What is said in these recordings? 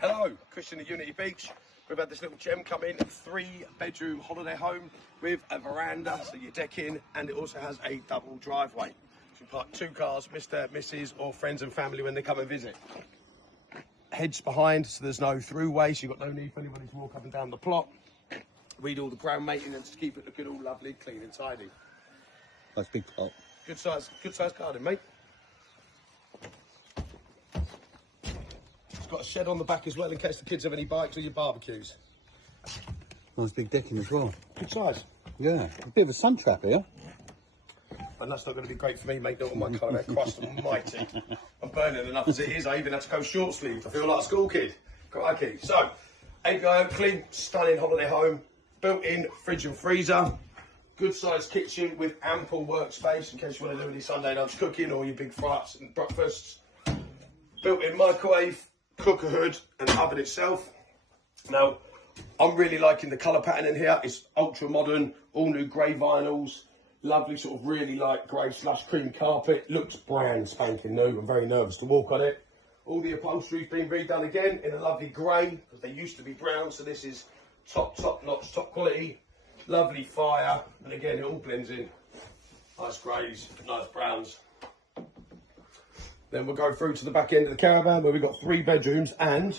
Hello, Christian at Unity Beach. We've had this little gem come in, 3-bedroom holiday home with a veranda, so you deck in, and it also has a double driveway. So you park 2 cars, Mr., Mrs. or friends and family when they come and visit. Hedge behind, so there's no throughway, so you've got no need for anybody to walk up and down the plot. We do all the ground maintenance to keep it looking all lovely, clean and tidy. That's big plot. Good size garden, mate. It's got a shed on the back as well in case the kids have any bikes or your barbecues. Nice big decking as well. Good size. Yeah, a bit of a sun trap here. And that's not going to be great for me, mate, not on my Caravan crust almighty. I'm burning enough as it is. I even had to go short sleeved. I feel like a school kid. Crikey. So, API Oakley, stunning holiday home, built-in fridge and freezer, good sized kitchen with ample workspace in case you want to do any Sunday lunch cooking or your big fries and breakfasts. Built-in microwave, cooker hood and oven itself. Now, I'm really liking the colour pattern in here. It's ultra modern, all new grey vinyls. Lovely sort of really light grey / cream carpet. Looks brand spanking new. I'm very nervous to walk on it. All the upholstery's been redone again in a lovely grey because they used to be brown, so this is top notch, top quality. Lovely fire, and again it all blends in. Nice greys, nice browns. Then we'll go through to the back end of the caravan where we've got 3 bedrooms and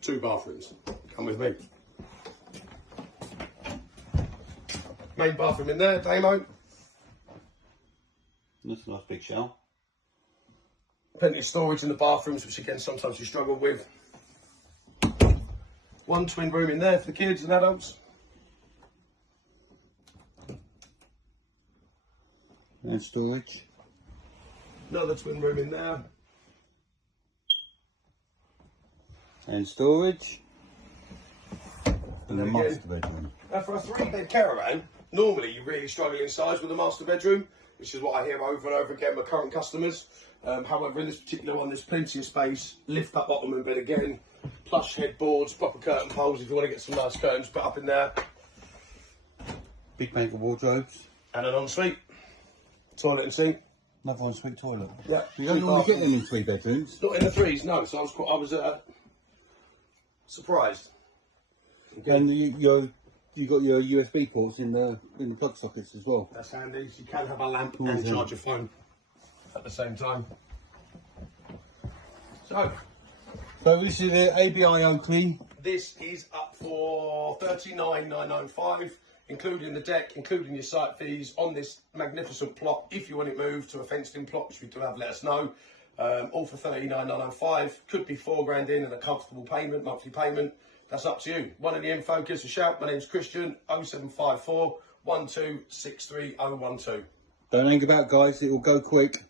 2 bathrooms. Come with me. Main bathroom in there, Damo. That's a nice big shower. Plenty of storage in the bathrooms, which again sometimes you struggle with. 1 twin room in there for the kids and adults. And storage. Another twin room in there. And storage. And the again, master bedroom. Now for a 3-bed caravan, normally you really struggle in size with a master bedroom, which is what I hear over and over again with current customers. However, in this particular one, there's plenty of space. Lift up ottoman bed again. Plush headboards, proper curtain poles if you want to get some nice curtains put up in there. Big bank of wardrobes. And an ensuite. Toilet and sink. Another ensuite toilet. Yeah. You don't normally get them in 3 bedrooms. Not in the 3s, no. So I was surprised. And you got your USB ports in the plug sockets as well. That's handy. So you can have a lamp and charge your phone at the same time. So this is the ABI Oakley. This is up for $39,995, including the deck, including your site fees on this magnificent plot. If you want it moved to a fenced-in plot, which we do have, let us know. All for $39,995. Could be $4,000 in and a comfortable payment, monthly payment. That's up to you. One in the info, give us a shout. My name's Christian, 0754 1263 012. Don't hang about, guys. It will go quick.